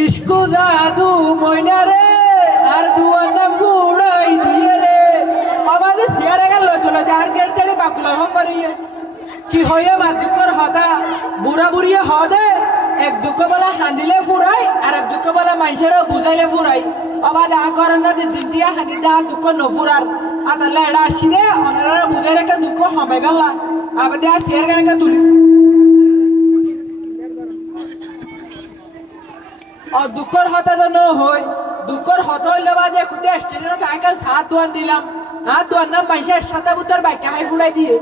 ইস্কু জাদু ময়নারে আর দুয়ার নাম ফুড়াই দিয়ে রে আমাদের সিয়ারে গেল চলে যার গেট চড়ে বাকুলা হম করিয়ে কি হয়ে মা দুঃখর হতা বুড়া বুড়িয়ে হদে এক দুঃখ বলা কান্দিলে ফুরাই আর এক দুঃখ বলা মানুষেরও বুঝাইলে ফুরাই অবা দা করেন না দিন দিয়া হাঁটি দা দুঃখ নফুরার আর তাহলে এটা আসি দে অনারা বুঝাই রেখে দুঃখ হবাই বেলা আবার দেয়া সিয়ার গানকে তুলি और दुखर होता तो न होय दुखर होता হইলে বাজে খুদে স্টেশনে আইকাল হাত দোয়ান দিলাম হাত দোয়ান না পয়সা সাদা বুতর বাইক হাই ফুড়াই দিয়ে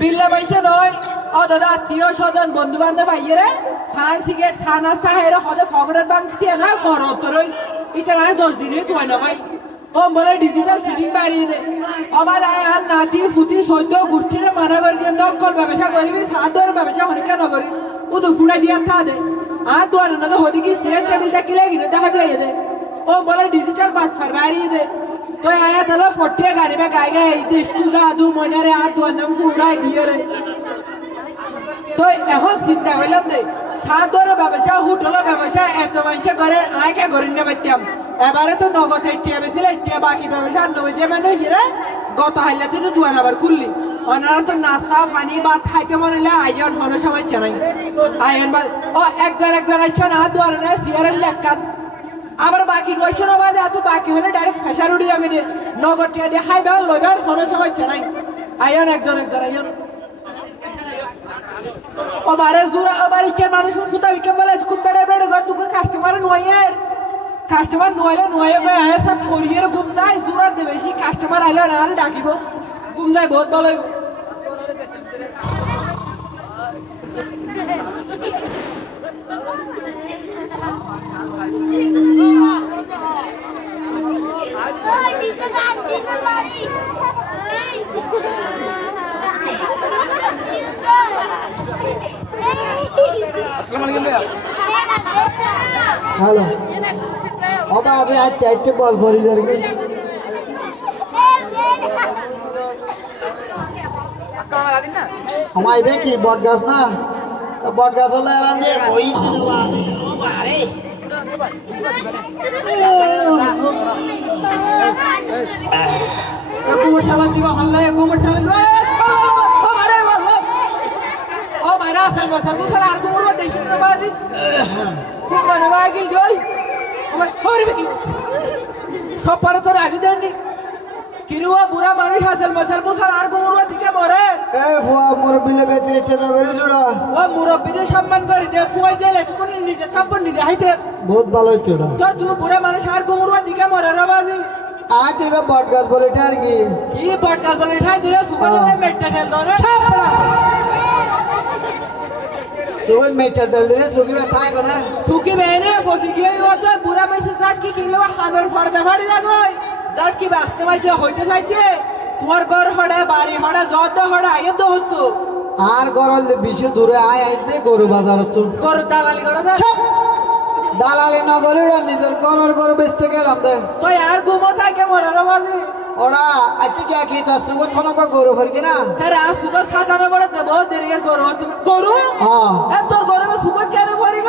বিল্লা পয়সা নয় ও দাদা আত্মীয় স্বজন বন্ধু বান্ধব আইরে খান সিগারেট চা নাস্তা হাইরে হদে ফগড়ের বাং দিয়ে না ফরত রই এটা না 10 দিনে তুই না ভাই ও বলে ডিজিটাল সিটিং বাড়িয়ে দে আমার আর নাতি ফুটি সদ্য গোষ্ঠীর মানা করে দিয়ে নকল ব্যবসা করবি সাদর ব্যবসা অনেক না করিস ও তো ফুড়াই দিয়া থা দে আর তো আর না তো হদি কি সিলেট টেবিল চাকি লাগি না দেখা পেয়ে দে ও বলে ডিজিটাল বাটফার বাড়িয়ে দে তো আয়া তাহলে 40 গাড়ি में গায় গায় এই দেশ তু জাদু ময়নারে আর তো নাম ফুড়াই দিয়ে রে তো এখন চিন্তা হইলাম দে সাদর ব্যবসা হোটেল ব্যবসা এত মানুষ করে আয়কে গরিন না পাইতাম এবারে তো নগদ টিয়া বেছিল টিয়া বাকি ব্যবসা নয় যে মানে হিরে গত হাইলাতে তো দুয়ার আবার খুললি ওনারা তো নাস্তা পানি বা খাইতে মনে হলে আইয়ন হনো সময় জানাই আইয়ন বা ও একজন আসছে না দুয়ার না সিয়ারের লেখান আবার বাকি রয়েছে না বাদে এত বাকি হলে ডাইরেক্ট ফেসার উঠে যাবে রে নগদ টিয়া দিয়ে হাইবা লইবার হনো সময় জানাই আইয়ন একজন আইয়ন ও মারে জোরা আমার ইকে মানুষ সুতা বিকে বলে খুব বেড়ে বেড়ে ঘর তুকে কাস্টমার নয়ার কাস্টমার নয়লে নয়ে গয় আয় সব ফরিয়ের ঘুম যায় জোরা দে বেশি কাস্টমার আইলো না আরে ডাকিব ঘুম যায় বহুত ভালো হ্যালো অবা আগে আর চাইতে বল ফরিদারকে আমাইবে কি বট গাছ না বট গাছ হলে আমাদের ওই আরে কোমর ঠালা দিবা হল্লা কোমর ঠালা দিবা ও মারে বাবা ও মারা আসল বসল মুসল আর কোমর মধ্যে দেশ না বাজি খুব মানে বাগি জয় আমার হরিবে কি সব পারে তো রাজি দেননি কিরুয়া বুড়া মানুষ আসল বসল মুসল আর কোমর দিকে মরে এ ফুয়া মুরব্বিলে বেঁচে ইচ্ছে না করে ছুড়া ও মুরব্বিদের সম্মান করে দে ফুয়াই দিলে কোন নিজে কাপড় নিজে হাইতে বহুত ভালো হইতো না তো তুই বুড়া মানুষ আর কোমর দিকে মরে রে বাজি আজ এবার বট গাছ বলে আর কি কি বট গাছ বলে ঠাই দিলে সুগন্ধে মেটটা ঠেল ধরে ছাপড়া সুগন মেটা দল দিলে সুগি में थाय बना सुखी बहने फसी गई हो तो बुरा पैसे जाट की किलो खानर फड़दा फड़ी लागोय जाट की वास्ते में जो होइते जाइते তোমার ঘর হড়া বাড়ি হড়া যত হড়া আয় তো হতো আর গরল বিশে দূরে আয় আইতে গরু বাজার তো গরু দালালি করে দে দালালি না করে নিজের গরু বেচতে গেলাম দে তো আর ঘুমো থাকে মরে রে বাজি ওরা আচ্ছা কি কি তো সুগত ফনক গরু ফরকি না তার আর সুগত সাতানো করে দেব দেরির গরু গরু হ্যাঁ এ তোর গরু সুগত কেন ফরিব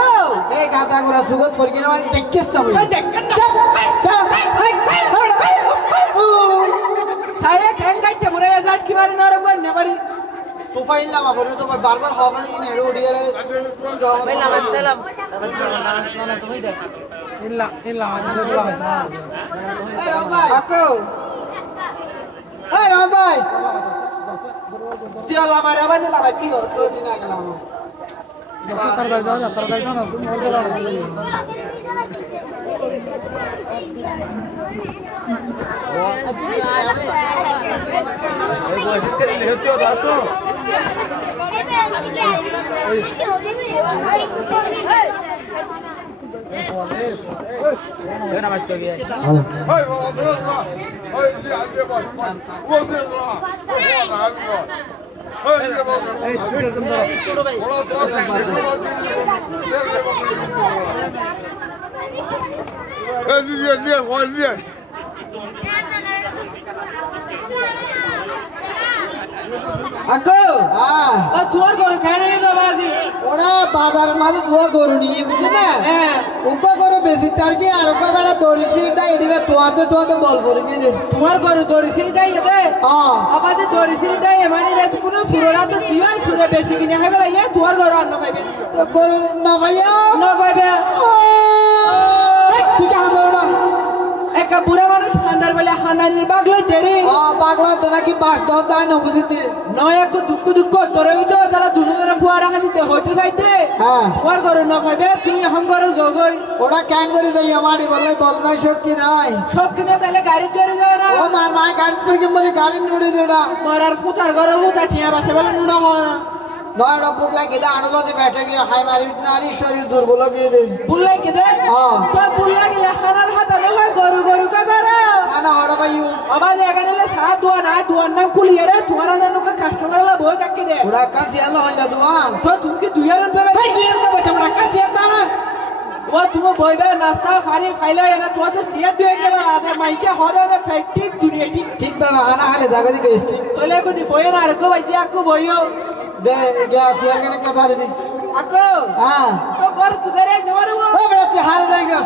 এই গাদা গোরা সুগত ফরকি না মানে দেখিস না তুই দেখ না সায়ে ঠ্যাং কাটতে মরে যাট কি মারি না রে বল না পারি সুফাইল্লা মা ফরি তো বারবার হবনি নেড়ে উড়িয়ে রে বেলা মানতেলাম ইল্লা এই রাও ভাই আকো এই রাও ভাই তুই আমার আওয়াজ লাগা কি হতো দিন গেলাম তরকারি দাও না তুমি বলতে দাও আচ্ছা কি আয় রে এই বয়স করে হতে তো আকো হ্যাঁ তোর ঘরে ফেলে গেল বাজি ওরা বাজার মাঝে ধোয়া গরু নিয়ে বুঝছে না হ্যাঁ উকা গরু বেশি তার কি আর উকা বেড়া দড়ি সিঁড়িটা এদিকে তোয়াতে তোয়াতে বল করে গিয়ে তোমার গরু দড়ি সিঁড়ি দেয় এদে হ্যাঁ আমাদের দড়ি সিঁড়ি দেয় মানে বেশ কোনো সুররা তো দিয়ে সুরে বেশি কিনে খাইবে লাগে তোমার গরু অন্য খাইবে গরু না ভাইয়া না খাইবে তুই কে হাঁদার না একটা বুড়া মানুষ খান্দার বলে খান্দানির বাগলে দেরি পাগলা তো নাকি বাস দাও তাই না বুঝিতে নয় একটু দুঃখ দুঃখ তোর তো তারা দুনো ধরে ফুয়ারা খানিতে হইতে চাইতে হ্যাঁ তোমার গরু না খাইবে তুমি এখন গরু জগই ওরা ক্যান করে যাই আমারই বলে বল নাই শক্তি নাই সব কিনে তাহলে গাড়ি করে যায় না ও মার মায় গাড়ি করে বলে গাড়ি নুড়ে দেড়া মরার ফুটার গরু ফুটা ঠিয়া বাসে বলে নুড়া হয় না নয় বুক লাগে দা আনলো দে বেটে গিয়ে হাই মারি নারী শরীর দুর্বল গিয়ে দে বুল্লাই কে দে তোর বুল্লা গেলে খানার হাতানো হয় গরু গরু কা ধরে না হড়া ভাইউ আবার এখানে সা দুয়ার নাম খুলিয়ে রে তোমার নানুকে কাস্টমার লা বই কাকে দে ওরা কান সিয়াল হইলা দুয়া তো তুমি কি দুইয়ার পাবে ভাই দিন কা বইতে আমরা কান সিয়াল তা না ও তুমি বইবে নাস্তা ফারি ফাইলো এনা তো তো সিয়া দুই গেল আদা মাইকে হরে না ফেটিক দুনিয়া ঠিক বাবা খানা খালে জায়গা দিকে এসছি তোলে কো দি ফয়ে না আর কো বাইদি আকো বইও দে গিয়া সিয়াল কেন কথা রে আকো হ্যাঁ তো কর তুদারে নেমারু ও বেটা তুই হারে যাইগা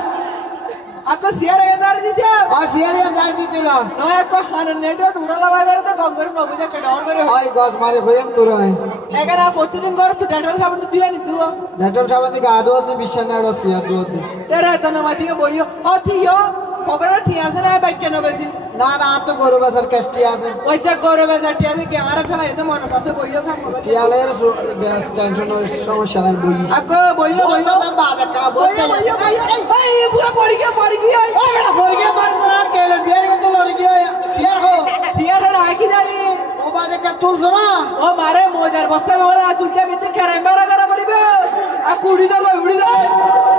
আকো সিয়ার এদার দিতে ও সিয়াল এম দাই দিতে না নয় কো হান নেটো উড়ালা বাগারে তো গঙ্গর বাবুজা কে ডর করে ওই গস মারে কইম তোর হয় এখানে প্রতিদিন কর তো ডেটল সাবান দিয়ে নি তুই ডেটল সাবান দিকে আদোস নি বিশাল না সিয়াল দুধ তেরে তো না মাটিকে বইও ও থিও ফগরা ঠিক আছে না বাইক কেন বেশি না না আর তো গরু বাজার কাস্টি আছে ওইসা করে বেজা ঠিক আছে কি আর ফেলা এত মনে আছে বইও থাক তিয়ালের টেনশন সমস্যা নাই বই আকো বইও বইও বাদ কা বইও বইও বইও এই পুরো পরীক্ষা পরীক্ষা ও বেটা ফরগে মার তোর কেলে বিয়ার মতো লড়ি গিয়া সিয়ার হো সিয়ার রাখি দাঁড়ি ও বাদে কা তুলছ না ও মারে মজার বস্তা বলে তুলতে মিতে কেরাই মারা করা পড়িবে আ কুড়ি দাও উড়ি দাও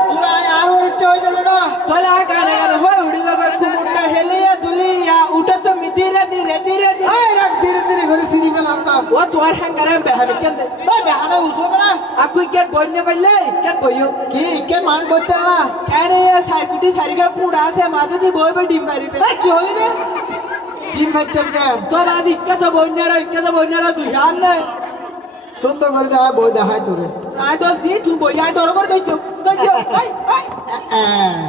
তোরা আর উঠতে হই দিল না তোলা গানে গানে হয় উড়ি দাও কুমুটটা হেলিয়া দুলিয়া উঠে তো ধীরে ধীরে ধীরে এই রাখ ধীরে ধীরে করে সিরি গেলাম না ও তোমার হ্যাঙ্গারে বেহামি কেন দে ওই বেহানা উঠবে না আকু কেন বইনে পাইলে কেন বইও কি কে মান বইতে না কেন এ সাইকুটি সারিকা পুড়া আছে মাঝে দি বইবে ডিম মারি পে এই কি হলি রে টিম ফাইতে কেন তো আজ ইক্কা তো বইনারা দুই হান নে সুন্দর করে দেখা বই দেখাই তোরে আই দল দি তুই বই আই দর করে দইছো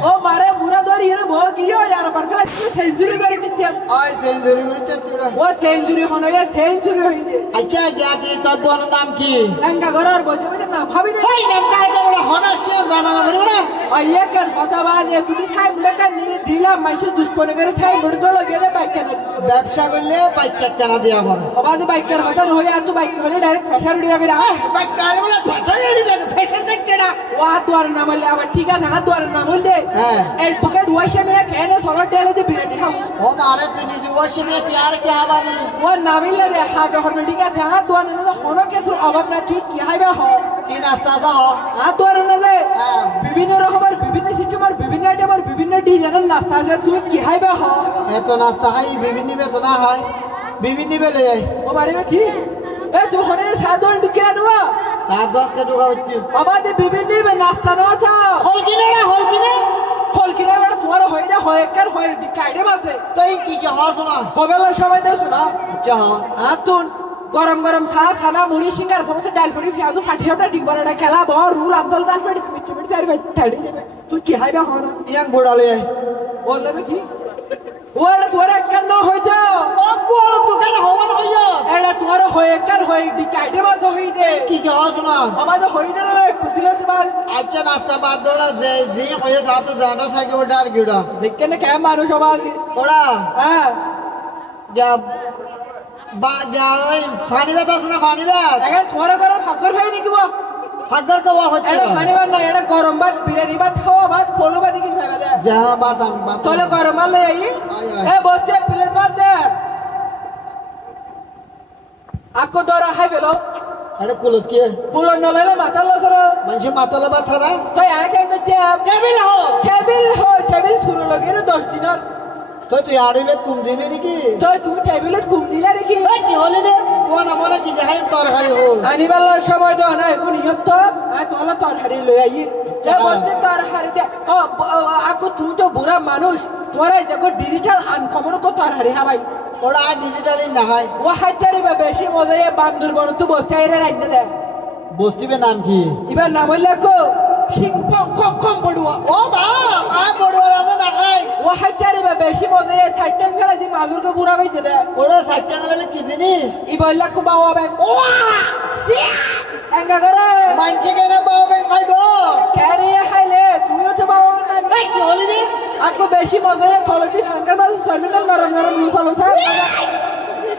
ও মারে মুরা দরি এর বউ গিয়ে আর বরকলা সেঞ্চুরি করে দিতে ওই সেঞ্চুরি করতে তোরা ও সেঞ্চুরি হনো এ সেঞ্চুরি হইছে আচ্ছা গিয়া কি তোর দোর নাম কি এঙ্গা ঘরের বজে বজে না ভাবি না এই নাম কাই তো বড় হঠাৎ সে জানা না করবে না ওই একার হতাবাজ একুটি ছাই মুড়ে কান নিয়ে দিলাম মাইসে দুশ্মনে করে ছাই মুড়ে তো লগে রে বাইক কেন ব্যবসা করলে বাইক কেনা দিয়া বড় আবাজ বাইকের হতান হয়ে আর তো বাইক হলে ডাইরেক্ট ফ্যাশন উড়িয়া করে বাইক কালে বলে ফসল এড়ি যাবে ফ্যাশন দেখতে না ও হাত দুয়ার নাম হইলে আবার ঠিক আছে হাত দুয়ার নাম হইলে হ্যাঁ এই পকেট ওয়াইসে মেয়ে খেয়ে সলো টেলে দিয়ে বিরিয়ানি খাবো ও মারে তুই নিজে ওয়াশে মে তৈয়ার কে হবানি ও নামিলে রে হাত হরবে ঠিক আছে হাত দুয়ার না হনো কিছুর অভাব না তুই কি হাইবে হ কি নাস্তা যা হ হাত দুয়ার না রে হ্যাঁ বিভিন্ন রকমের বিভিন্ন সিস্টেমের বিভিন্ন আইটেমের বিভিন্ন ডিজাইনের নাস্তা আছে তুই কি হাইবে হ এত নাস্তা খাই বিভিন্ন বেতনা হয় বিভিন্ন বেলে যাই ও মারিবে কি এ তুই হনে সাদন ঢুকে আনবা সাত কে ঢুকা হচ্ছে আমাদের বিভিন্ন নাস্তা না আছে হল কিনে না হল কিনে ফল কিনে বেড়া তোমার হয় না হয় কার হয় কাইডে বাসে তুই কি কি হস না হবেলা সবাই দেশ না আচ্ছা হ আতুন গরম গরম চা খানা মুড়ি সিঙ্গার সমস্ত ডাল ফুরি পেঁয়াজু ফাটিওটা ডিম্বরাটা খেলা বহ রুল আব্দুল জাল ফেডিস মিটি মিটি চার বেট ঠাড়ি যাবে তুই কি হাইবা হন ইয়াক গোড়ালে আই বললে কি ওরে তোরে কেন হই যাও ও কোন দোকান হওয়ান হইয়া এরা তোরে হয় কার হয় ডিকাইডে বাস হই দে কি কি হস না আমাদের হই দে রে কুদিলে তো বাস আচ্ছা নাস্তা বাদ দোড়া যে যে হইয়া সাত জানা সাকে ওটা আর গিড়া দেখকে না কেমন মানুষ সবাই ওরা হ্যাঁ যা বা যা ওই ফানি বেত আছে না ফানি বেত এখন তোরে গরম ফাকর হয় নাকি বো ফাগর কে ওয়া হচ্ছে এটা ফানি বাদ না এটা গরম ভাত বিরিয়ানি ভাত খাওয়া ভাত ফলো ভাত কি খাইবা দে যা বাত আমি বাত তোলে গরম ভাত লই আই এ বসতে প্লেট ভাত দে আকো দরা হাই বেলো আরে কুলত কি পুরো নলে মাথা লসর মানুষ মাতালে বাথারা তো আকে করতে টেবিল শুরু লগে 10 দিনের তো তুই আড়ি বেত কুম দিলি নাকি তো তুমি টেবিলত ঘুম দিলা রে কি কি হলে রে কোন আমরা কি যাই তরকারি হো আনিবালা সময় দাও না কোন ইয়ত আই তোলা তরহারি লই আই এ বসতে তরহারি দে ও আকো তুমি তো বুড়া মানুষ তোরা দেখো ডিজিটাল আনকমন কো তরহারি হা ভাই ওরা ডিজিটালি না হয় ও হাইতারি বেশি মজা এ বান্দরবন তো বসতে আইরে রাখতে দে বস্তিবে নাম কি এবার নাম হইলে কো সিং কম পড়ুয়া ও বা আয় বড়ুয়া রান্না না খাই ও হাইটারে বা বেশি মজা সাইটেন খেলা দি মাজুরকে বুড়া হইছে রে ওরে সাইটটা গেলে কি জিনিস এবার লাকো বাবা ব্যাং ও সি এঙ্গা করে মানছে কেন বাবা ব্যাং খাইবো ক্যারে খাইলে তুইও তো বাবা না এই কি হলি রে আকো বেশি মজা কলেজ সংকার মাঝে সর্বিনাল নরম নরম লুসা লুসা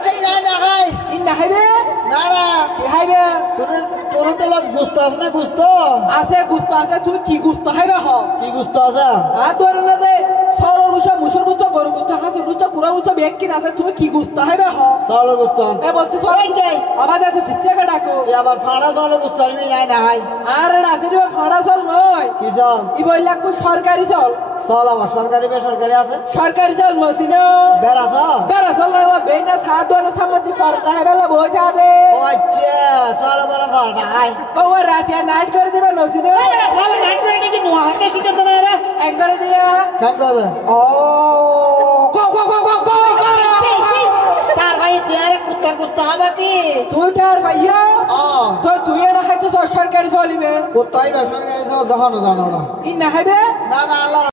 এই না না খাই ইন না খাইবে না না কি খাইবে তোর তোর তো লাগ গুস্ত আছে না গুস্ত আছে গুস্ত আছে তুই কি গুস্ত খাইবে হ কি গুস্ত আছে তোর না যে সরল গুস্ত মুসুর গুস্ত গরু গুস্ত হাসুর গুস্ত কুড়া গুস্ত বেক কিনা আছে তুই কি গুস্ত খাইবে হ চাউলের গুস্ত এ বলছি সরাই যাই আমাদের তো ফিসে ডাকো এ আবার ফাড়া চাউলের গুস্ত আমি নাই না খাই আরে রাজের ফাড়া চল নয় কি চাল ই বললা কো সরকারি চল চাল আবার সরকারি বেসরকারি আছে সরকারি চল মসিনো বেড়া চাল বেড়া চল না বেনা সাত দোনো সামতি ফরটা হেবেলা বইটা দে ও আচ্ছা চাল বলা ফাড়া খাই ও রাতে নাইট করে দিবা নসিনো চাল নাইট করে নাকি নোয়া হাতে শিখে তো না রে এক করে দিয়া কেন করে ও গো গো গো গো গো তার ভাই চেয়ারে কুত্তার গুস্ত খাবাতি তুই তার ভাইয়া ও তো তুই না খাইতে সরকারি চলিবে কুত্তাই বেসরকারি চাল দেখানো জানো না ই না খাইবে না না আল্লাহ